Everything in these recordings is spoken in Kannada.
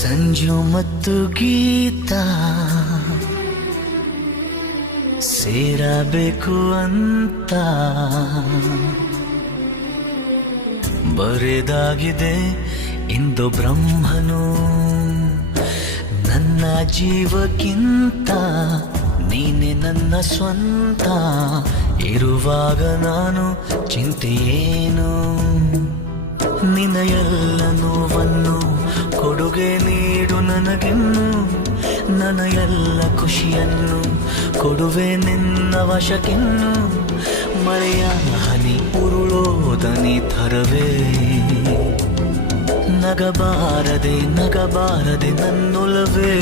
ಸಂಜು ಮತ್ತು ಗೀತಾ ಸೇರಬೇಕು ಅಂತ ಬರೆದಾಗಿದೆ ಇಂದು ಬ್ರಹ್ಮನು. ನನ್ನ ಜೀವಕ್ಕಿಂತ ನೀನೆ ನನ್ನ ಸ್ವಂತ ಇರುವಾಗ ನಾನು ಚಿಂತೆಯೇನು. ನಿನ್ನ ಎಲ್ಲ ನೋವನ್ನು ಕೊಡುಗೆ ನೀಡು ನನಗಿನ್ನು. ನನ್ನ ಎಲ್ಲ ಖುಷಿಯನ್ನು ಕೊಡುವೆ ನಿನ್ನ ವಶಕ್ಕಿನ್ನು. ಮಳೆಯ ಹನಿ ಉರುಳೋದನಿ ಥರವೇ ನಗಬಾರದೆ ನಗಬಾರದೆ ನನ್ನೊಲವೇ.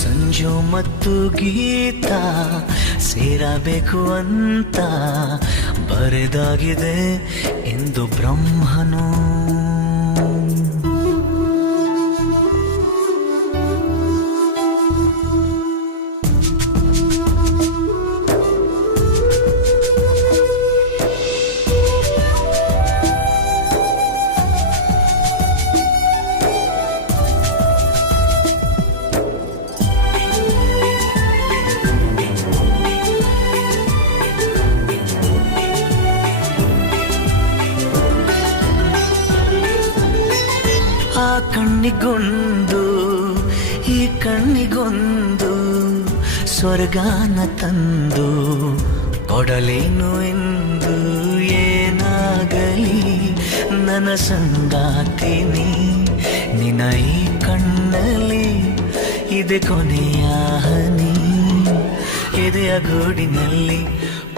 ಸಂಜು ಮತ್ತು ಗೀತಾ ಸೇರಬೇಕು ಅಂತ ಬರೆದಾಗಿದೆ ಎಂದು ಬ್ರಹ್ಮನು. ಆ ಕಣ್ಣಿಗೊಂದು ಈ ಕಣ್ಣಿಗೊಂದು ಸ್ವರ್ಗಾನ ತಂದು ಕೊಡಲೇನು ಎಂದು. ಏನಾಗಲಿ ನನ್ನ ಸಂಗಾತಿನಿ ನಿನ್ನ ಈ ಕಣ್ಣಲ್ಲಿ ಇದೆ ಕೊನೆಯ ಹನಿ. ಎದೆಯ ಗೂಡಿನಲ್ಲಿ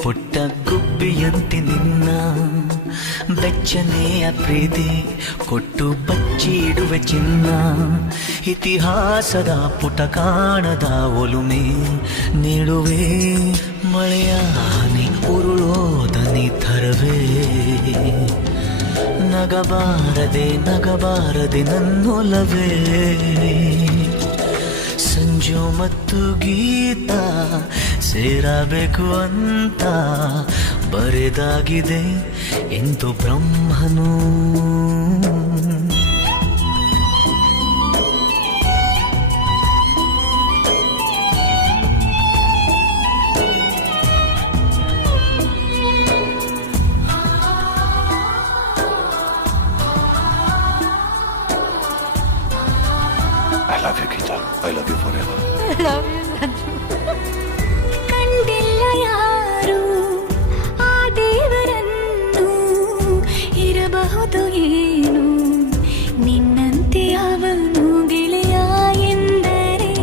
ಪುಟ್ಟ ಗುಬ್ಬಿಯಂತೆ ನಿನ್ನ ಬೆಚ್ಚನೆಯ ಪ್ರೀತಿ ಕೊಟ್ಟು ಬಚ್ಚಿಡುವೆ ಚಿನ್ನ. ಇತಿಹಾಸದ ಪುಟ ಕಾಣದ ಒಲುಮೆ ನೀಡುವೆ. ಮಳೆಯ ಹನಿ ಉರುಳೋದನಿ ಥರವೇ ನಗಬಾರದೆ ನಗಬಾರದೆ ನನ್ನೊಲವೇ. ಸಂಜು ಮತ್ತು ಗೀತಾ ಸೇರಬೇಕು ಅಂತ ಬರೆದಾಗಿದೆ ಎಂದು ಬ್ರಹ್ಮನು. I love you, Geeta. I love you forever. I love you, Sanju. ಕಂಡಿಲ್ಲ ಯಾರು ಆ ದೇವರನ್ನು, ಇರಬಹುದು ಏನು ನಿನ್ನಂತೆ ಅವನು. ಗೆಳೆಯ ಎಂದರೆ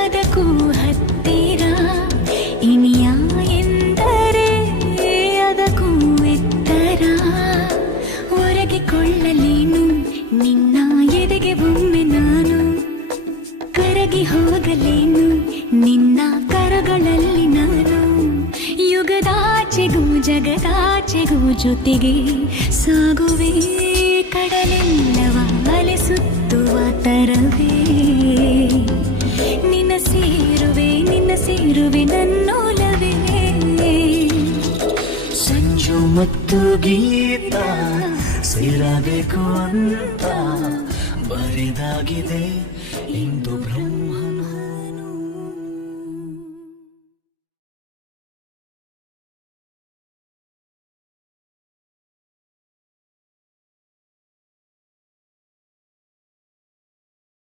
ಅದಕ್ಕೂ ಹತ್ತಿರ, ಇನಿಯ ಎಂದರೆ ಅದಕ್ಕೂ ಎತ್ತರ. ಒರಗಿಕೊಳ್ಳಲೇನು ನಿನ್ನ ಎದೆಗೆ ಒಮ್ಮೆ ನಾನು, ಕರಗಿ ಹೋಗಲೇನು ನಿನ್ನ ಕರಗಳಲ್ಲಿ ನಾನು. ಯುಗದಾಚೆಗೂ ಜಗದಾಚೆಗೂ ಜೊತೆಗೆ ಸಾಗುವೆ, ಕಡಲೆಲ್ಲವ ಅಲೆಸುತ್ತುವ ತರವೇ. ನಿನ್ನ ಸೇರುವೆ ನನ್ನೊಲವೇ. ಸಂಜು ಮತ್ತು ಗೀತಾ ಸೇರಬೇಕು ಅಂತ ಬರೆದಾಗಿದೆ ಇಂದು ಬ್ರಹ್ಮ.